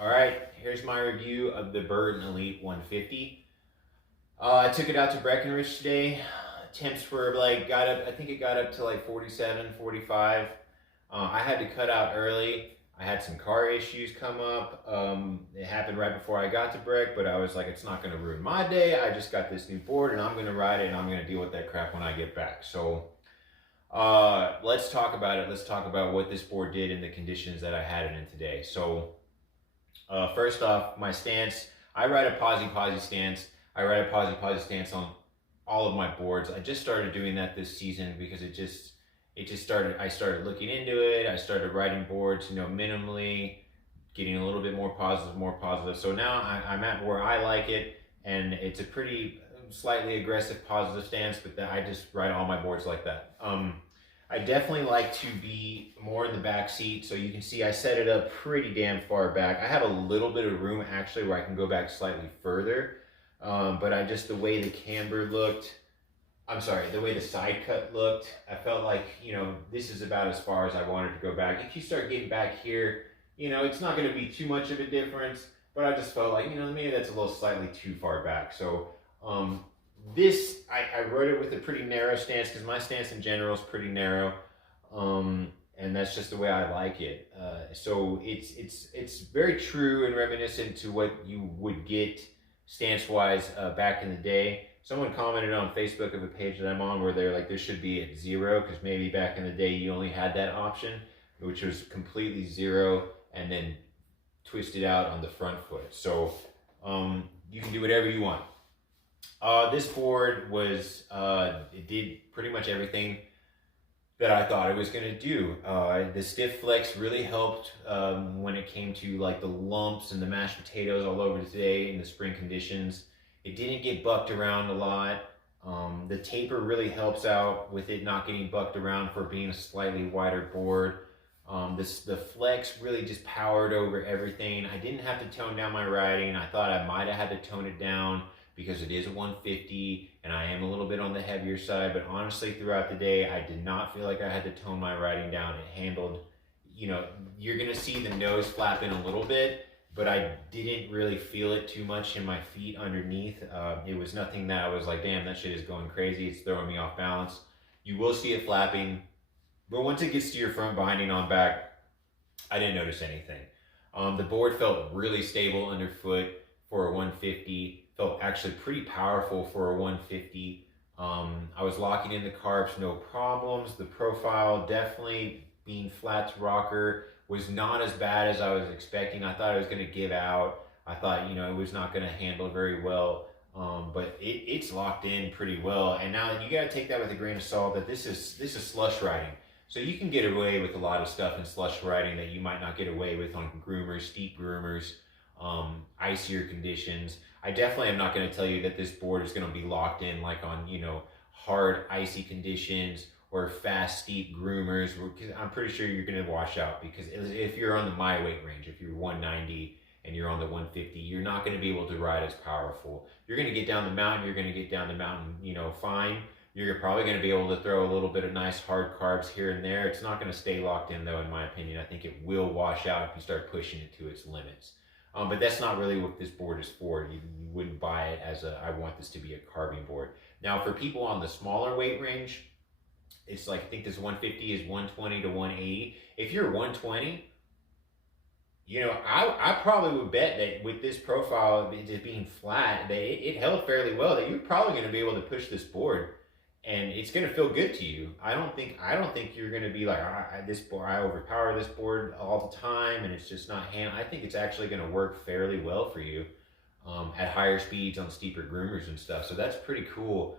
All right, here's my review of the Burton Elite 150. I took it out to Breckenridge today. Temps were like, got up, I think it got up to like 47, 45. I had to cut out early. I had some car issues come up. It happened right before I got to Breck, but I was like, it's not going to ruin my day. I just got this new board and I'm going to ride it and I'm going to deal with that crap when I get back. So let's talk about it. Let's talk about what this board did and the conditions that I had it in today. So first off, my stance, I ride a posi stance. I ride a posi stance on all of my boards. I just started doing that this season because I started looking into it. I started riding boards, minimally, getting a little bit more positive. So now I'm at where I like it, and it's a pretty slightly aggressive positive stance, but I just ride all my boards like that. I definitely like to be more in the back seat. So you can see I set it up pretty damn far back. I have a little bit of room actually where I can go back slightly further. But the way the camber looked, the way the side cut looked, I felt like, this is about as far as I wanted to go back. If you start getting back here, it's not going to be too much of a difference, but I just felt like, maybe that's a little slightly too far back. So, I rode it with a pretty narrow stance because my stance in general is pretty narrow, and that's just the way I like it. So it's very true and reminiscent to what you would get stance-wise back in the day. Someone commented on Facebook of a page that I'm on where they're like, this should be at 0 because maybe back in the day you only had that option, which was completely 0 and then twisted out on the front foot. So you can do whatever you want. This board was, it did pretty much everything that I thought it was going to do. The stiff flex really helped when it came to like the lumps and the mashed potatoes all over today in the spring conditions. It didn't get bucked around a lot. The taper really helps out with it not getting bucked around for being a slightly wider board. The flex really just powered over everything. I didn't have to tone down my riding. I thought I might have had to tone it down because it is a 150 and I am a little bit on the heavier side, but honestly throughout the day I did not feel like I had to tone my riding down. It handled, you're gonna see the nose flapping a little bit, but I didn't really feel it too much in my feet underneath. It was nothing that I was like, damn, that shit is going crazy, it's throwing me off balance. You will see it flapping, but once it gets to your front binding on back, I didn't notice anything. The board felt really stable underfoot for a 150. Felt actually pretty powerful for a 150. I was locking in the carbs, no problems. The profile, definitely being flat to rocker, was not as bad as I was expecting. I thought it was going to give out. I thought, it was not going to handle very well. But it's locked in pretty well. And now you got to take that with a grain of salt that this is slush riding. So you can get away with a lot of stuff in slush riding that you might not get away with on groomers, steep groomers, icier conditions. I definitely am not going to tell you that this board is going to be locked in like on, hard icy conditions or fast steep groomers, because I'm pretty sure you're going to wash out, because if you're on my weight range, if you're 190 and you're on the 150, you're not going to be able to ride as powerful. You're going to get down the mountain, fine. You're probably going to be able to throw a little bit of nice hard carbs here and there. It's not going to stay locked in though, in my opinion. I think it will wash out if you start pushing it to its limits. But that's not really what this board is for. You wouldn't buy it as I want this to be a carving board. Now for people on the smaller weight range, it's like, I think this 150 is 120 to 180. If you're 120, I probably would bet that with this profile just being flat, that it held fairly well, that you're probably going to be able to push this board and it's going to feel good to you. I don't think you're going to be like, I overpower this board all the time and it's just not I think it's actually going to work fairly well for you at higher speeds on steeper groomers and stuff. So that's pretty cool.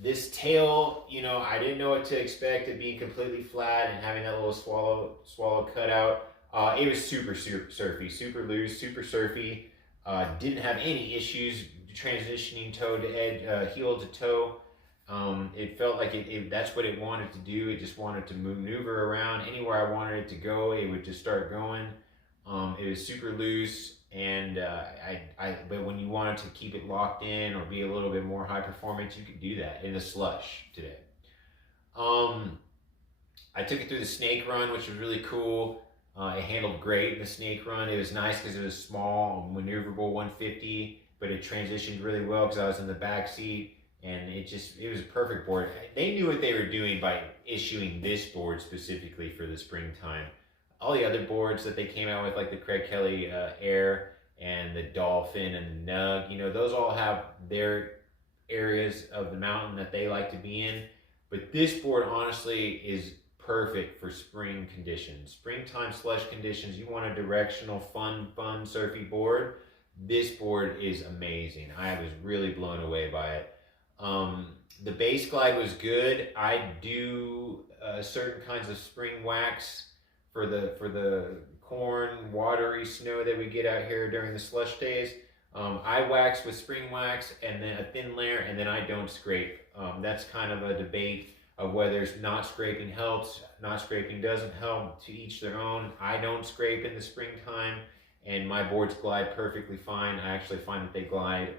This tail, I didn't know what to expect, it being completely flat and having that little swallow cutout. It was super surfy, super loose, super surfy. Didn't have any issues transitioning toe to edge, heel to toe. It felt like that's what it wanted to do. It just wanted to maneuver around anywhere I wanted it to go. It would just start going. It was super loose, and but when you wanted to keep it locked in or be a little bit more high performance, you could do that in the slush today. I took it through the snake run, which was really cool. It handled great in the snake run. It was nice because it was small, maneuverable 150, but it transitioned really well because I was in the back seat, and it was a perfect board. They knew what they were doing by issuing this board specifically for the springtime. All the other boards that they came out with, like the Craig Kelly Air and the Dolphin and the Nug, you know, those all have their areas of the mountain that they like to be in. But this board, honestly, is perfect for spring conditions. Springtime slush conditions, you want a directional, fun, surfy board. This board is amazing. I was really blown away by it. The base glide was good. I do certain kinds of spring wax for the corn, watery snow that we get out here during the slush days. I wax with spring wax and then a thin layer, and then I don't scrape. That's kind of a debate of whether not scraping helps, not scraping doesn't help, to each their own. I don't scrape in the springtime, and my boards glide perfectly fine. I actually find that they glide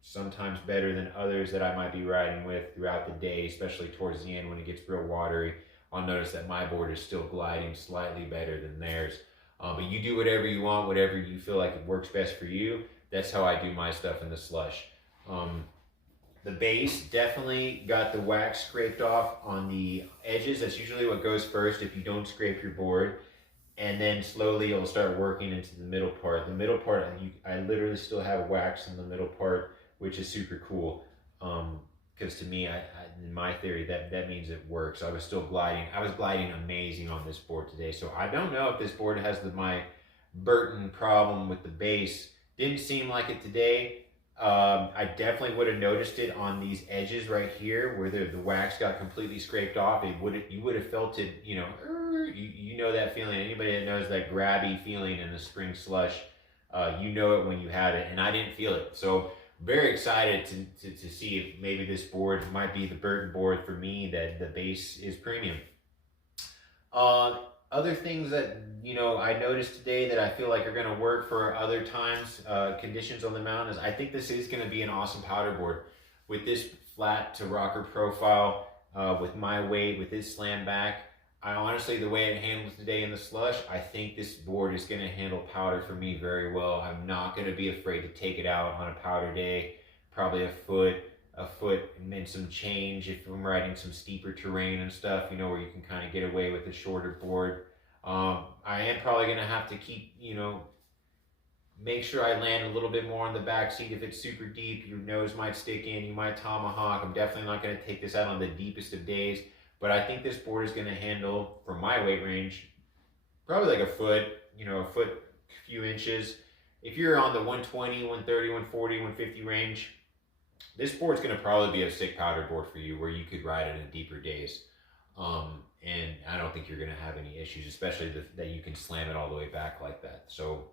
sometimes better than others that I might be riding with throughout the day, especially towards the end when it gets real watery. I'll notice that my board is still gliding slightly better than theirs. But you do whatever you want, whatever you feel like it works best for you. That's how I do my stuff in the slush. The base definitely got the wax scraped off on the edges. That's usually what goes first if you don't scrape your board. And then slowly it'll start working into the middle part. The middle part, I literally still have wax in the middle part, which is super cool. Because to me, in my theory, that means it works. I was still gliding. I was gliding amazing on this board today. So I don't know if this board has my Burton problem with the base. Didn't seem like it today. I definitely would have noticed it on these edges right here where the wax got completely scraped off. You would have felt it, you know that feeling. Anybody that knows that grabby feeling in the spring slush, you know it when you had it, and I didn't feel it. So very excited to see if maybe this board might be the Burton board for me, that the base is premium. Other things that, I noticed today that I feel like are going to work for other times, conditions on the mountain, is I think this is going to be an awesome powder board. With this flat to rocker profile, with my weight, with this slam back, I honestly, the way it handles today in the slush, I think this board is going to handle powder for me very well. I'm not going to be afraid to take it out on a powder day, probably a foot and then some change if I'm riding some steeper terrain and stuff, where you can kind of get away with a shorter board. I am probably going to have to keep, make sure I land a little bit more on the back seat. If it's super deep, your nose might stick in, you might tomahawk. I'm definitely not going to take this out on the deepest of days, but I think this board is going to handle, for my weight range, probably like a foot, a few inches. If you're on the 120, 130, 140, 150 range, this board's going to probably be a sick powder board for you where you could ride it in deeper days. And I don't think you're going to have any issues, especially that you can slam it all the way back like that. So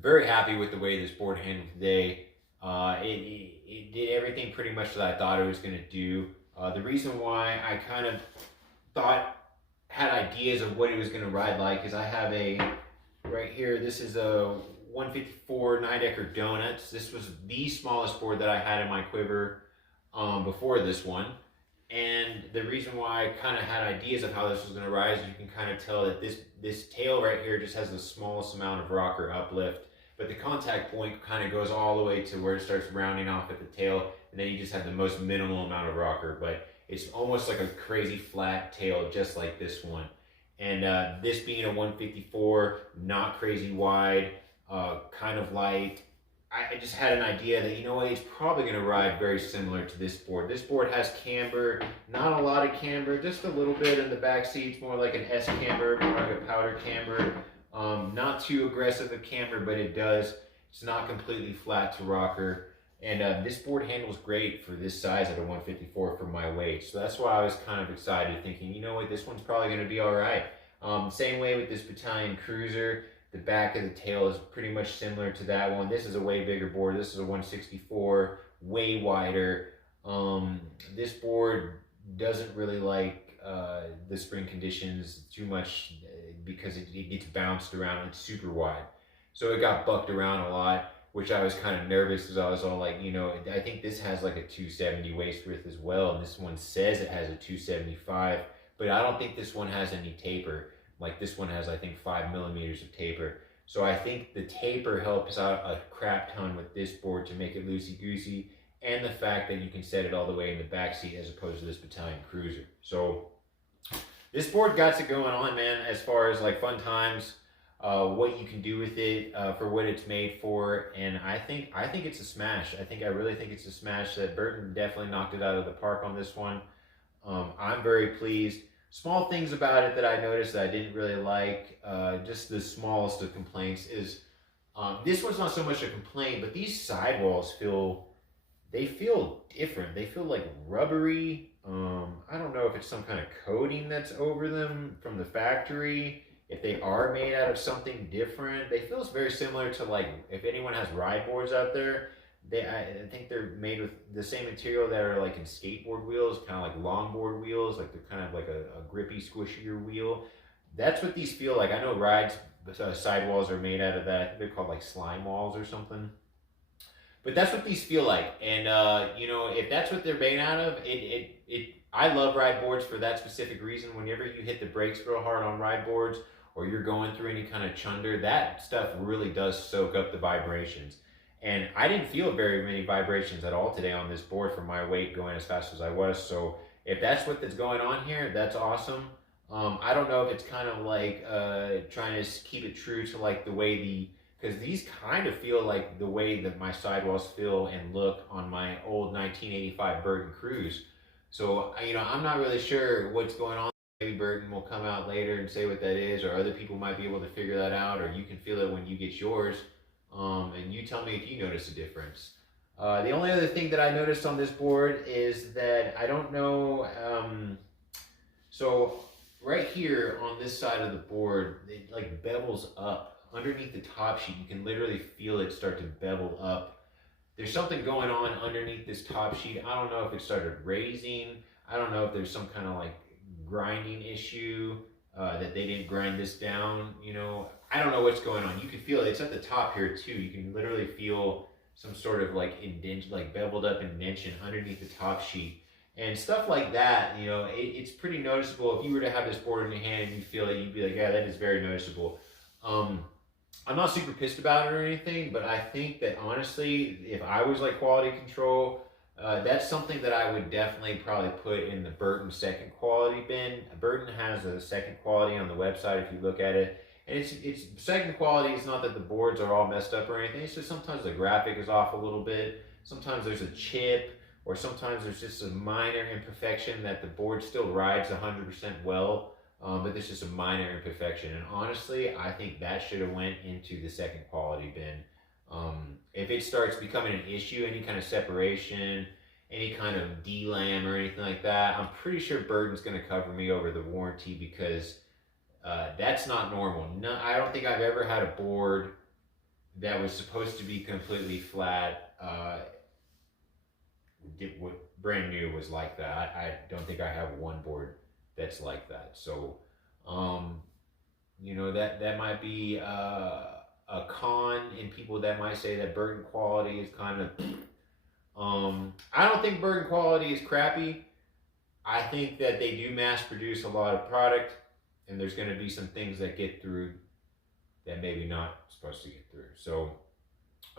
very happy with the way this board handled today. It did everything pretty much that I thought it was going to do. The reason why I kind of had ideas of what it was going to ride like is I have right here, this is a 154 9-decker Donuts. This was the smallest board that I had in my quiver before this one. And the reason why I kind of had ideas of how this was going to ride is you can kind of tell that this tail right here just has the smallest amount of rocker uplift, but the contact point kind of goes all the way to where it starts rounding off at the tail, and then you just have the most minimal amount of rocker, but it's almost like a crazy flat tail, just like this one. And this being a 154, not crazy wide, kind of light, I just had an idea that, it's probably going to ride very similar to this board. This board has camber, not a lot of camber, just a little bit in the back seats, more like an S camber, more like a powder camber. Not too aggressive of camber, but it's not completely flat to rocker. And this board handles great for this size at a 154 for my weight. So that's why I was kind of excited, thinking, this one's probably going to be all right. Same way with this Battalion Cruiser. The back of the tail is pretty much similar to that one. This is a way bigger board. This is a 164, way wider. This board doesn't really like the spring conditions too much because it gets bounced around. It's super wide. So it got bucked around a lot, which I was kind of nervous because I was all like, I think this has like a 270 waist width as well. And this one says it has a 275, but I don't think this one has any taper. Like this one has, I think, 5 millimeters of taper. So I think the taper helps out a crap ton with this board to make it loosey-goosey, and the fact that you can set it all the way in the back seat as opposed to this Battalion Cruiser. So this board got it going on, man, as far as like fun times, what you can do with it, for what it's made for, and I think it's a smash. I really think it's a smash. That Burton definitely knocked it out of the park on this one. I'm very pleased. Small things about it that I noticed that I didn't really like, just the smallest of complaints is, this one's not so much a complaint, but these sidewalls feel different. They feel like rubbery. I don't know if it's some kind of coating that's over them from the factory, if they are made out of something different. They feel very similar to, like, if anyone has ride boards out there, I think they're made with the same material that are like in skateboard wheels, kind of like longboard wheels, like they're kind of like a grippy, squishier wheel. That's what these feel like. I know rides, sidewalls are made out of that. They're called like slime walls or something. But that's what these feel like, and you know, if that's what they're made out of, I love ride boards for that specific reason. Whenever you hit the brakes real hard on ride boards, or you're going through any kind of chunder, that stuff really does soak up the vibrations. And I didn't feel very many vibrations at all today on this board for my weight going as fast as I was. So if that's what's going on here, that's awesome. I don't know if it's kind of like trying to keep it true to like the way because these kind of feel like the way that my sidewalls feel and look on my old 1985 Burton Cruise. So, you know, I'm not really sure what's going on. Maybe Burton will come out later and say what that is, or other people might be able to figure that out, or you can feel it when you get yours. And you tell me if you notice a difference. The only other thing that I noticed on this board is that I don't know, so right here on this side of the board, it like bevels up. Underneath the top sheet, you can literally feel it start to bevel up. There's something going on underneath this top sheet. I don't know if it started raising. I don't know if there's some kind of like grinding issue, that they didn't grind this down. You know, I don't know what's going on. You can feel it. It's at the top here too. You can literally feel some sort of like indent, like beveled up indentation underneath the top sheet. And stuff like that, you know, it's pretty noticeable. If you were to have this board in your hand and you feel it, you'd be like, yeah, that is very noticeable. I'm not super pissed about it or anything, but I think that honestly, if I was like quality control, that's something that I would definitely probably put in the Burton second quality bin. Burton has a second quality on the website if you look at it. And it's second quality. It's not that the boards are all messed up or anything. It's just sometimes the graphic is off a little bit. Sometimes there's a chip, or sometimes there's just a minor imperfection that the board still rides 100% well. But there's just a minor imperfection, and honestly, I think that should have went into the second quality bin. If it starts becoming an issue, any kind of separation, any kind of delam or anything like that, I'm pretty sure Burton's going to cover me over the warranty, because that's not normal. No, I don't think I've ever had a board that was supposed to be completely flat. What brand new was like that. I don't think I have one board that's like that. So, you know, that might be a con in people that might say that Burton quality is kind of, I don't think Burton quality is crappy. I think that they do mass produce a lot of product, and there's going to be some things that get through that maybe not supposed to get through. So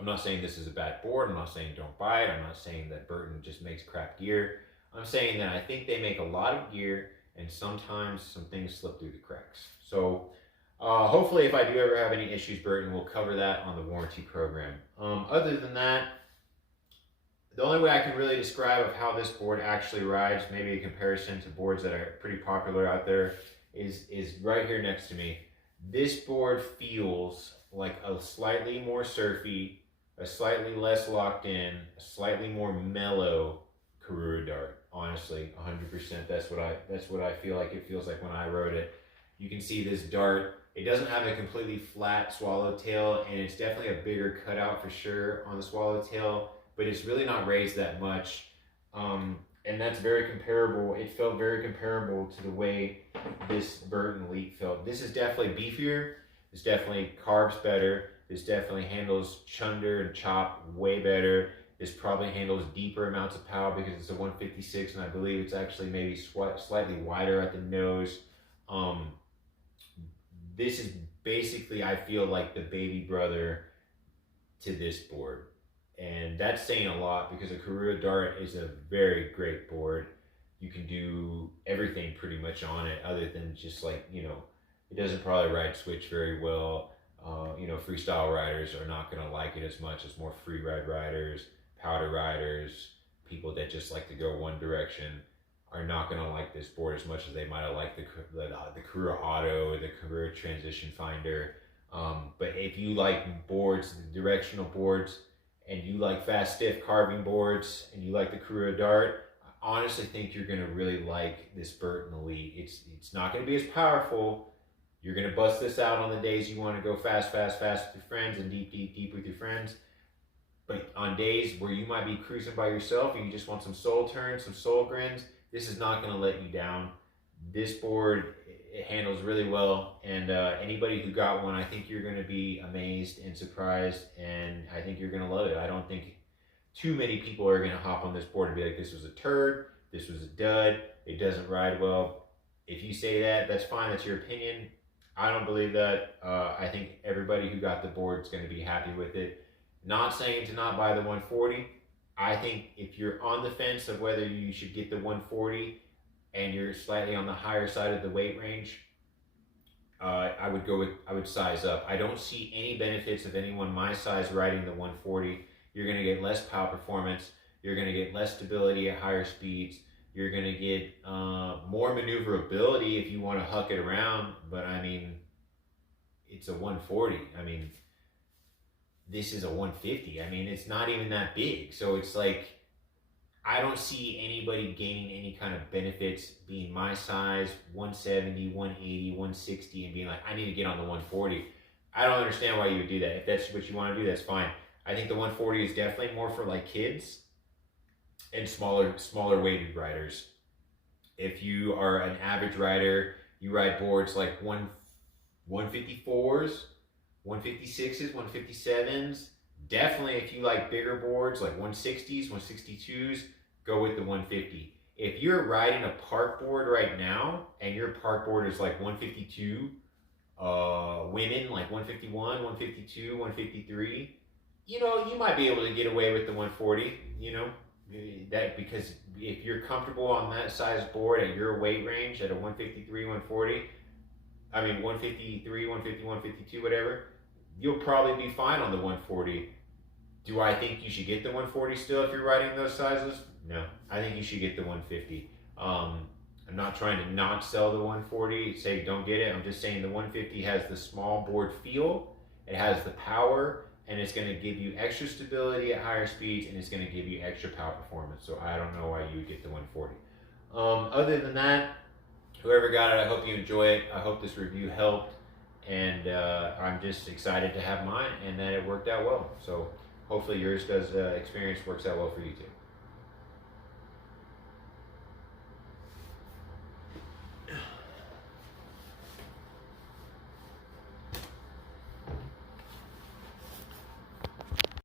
I'm not saying this is a bad board. I'm not saying don't buy it. I'm not saying that Burton just makes crap gear. I'm saying that I think they make a lot of gear, and sometimes some things slip through the cracks. So hopefully if I do ever have any issues, Burton will cover that on the warranty program. Other than that, the only way I can really describe of how this board actually rides, maybe a comparison to boards that are pretty popular out there, is right here next to me. This board feels like a slightly more surfy, a slightly less locked in, a slightly more mellow Karura Dart. Honestly, 100%. That's what I feel like it feels like when I rode it. You can see this Dart. It doesn't have a completely flat swallowtail, and it's definitely a bigger cutout for sure on the swallowtail, but it's really not raised that much. And that's very comparable. It felt very comparable to the way this Burton Elite felt. This is definitely beefier. This definitely carbs better. This definitely handles chunder and chop way better. This probably handles deeper amounts of power because it's a 156, and I believe it's actually maybe slightly wider at the nose. this is basically, I feel like, the baby brother to this board. And that's saying a lot because a Karua Dart is a very great board. You can do everything pretty much on it other than just like, it doesn't probably ride switch very well. Freestyle riders are not going to like it as much as more free ride riders, powder riders, people that just like to go one direction are not going to like this board as much as they might have liked the Karua Auto or the Karua Transition Finder. But if you like boards, the directional boards, and you like fast stiff carving boards, and you like the Karua Dart, I honestly think you're going to really like this Burton Elite. It's not going to be as powerful. You're going to bust this out on the days you want to go fast with your friends and deep with your friends. But on days where you might be cruising by yourself and you just want some soul turns, some soul grins, this is not going to let you down. This board, it handles really well, and anybody who got one, I think you're going to be amazed and surprised, and I think you're going to love it. I don't think too many people are going to hop on this board and be like, this was a turd, this was a dud, it doesn't ride well. If you say that, that's fine, that's your opinion. I don't believe that. I think everybody who got the board is going to be happy with it. Not saying to not buy the 140. I think if you're on the fence of whether you should get the 140 and you're slightly on the higher side of the weight range, I would size up. I don't see any benefits of anyone my size riding the 140. You're going to get less power performance. You're going to get less stability at higher speeds. You're going to get more maneuverability if you want to huck it around. But I mean, it's a 140. I mean, this is a 150. I mean, it's not even that big. So it's like, I don't see anybody gaining any kind of benefits being my size, 170, 180, 160, and being like, I need to get on the 140. I don't understand why you would do that. If that's what you want to do, that's fine. I think the 140 is definitely more for like kids and smaller weighted riders. If you are an average rider, you ride boards like 154s, 156s, 157s. Definitely if you like bigger boards like 160s, 162s, go with the 150. If you're riding a park board right now and your park board is like 152, women like 151, 152, 153, you might be able to get away with the 140, that because if you're comfortable on that size board at your weight range at a 153, 140, 153, 150, 152, whatever, you'll probably be fine on the 140. Do I think you should get the 140 still if you're riding those sizes? No, I think you should get the 150. I'm not trying to not sell the 140, say don't get it. I'm just saying the 150 has the small board feel, it has the power, and it's going to give you extra stability at higher speeds, and it's going to give you extra power performance. So I don't know why you would get the 140. Other than that, whoever got it, I hope you enjoy it. I hope this review helped, and I'm just excited to have mine and that it worked out well. So hopefully yours experience works out well for you too.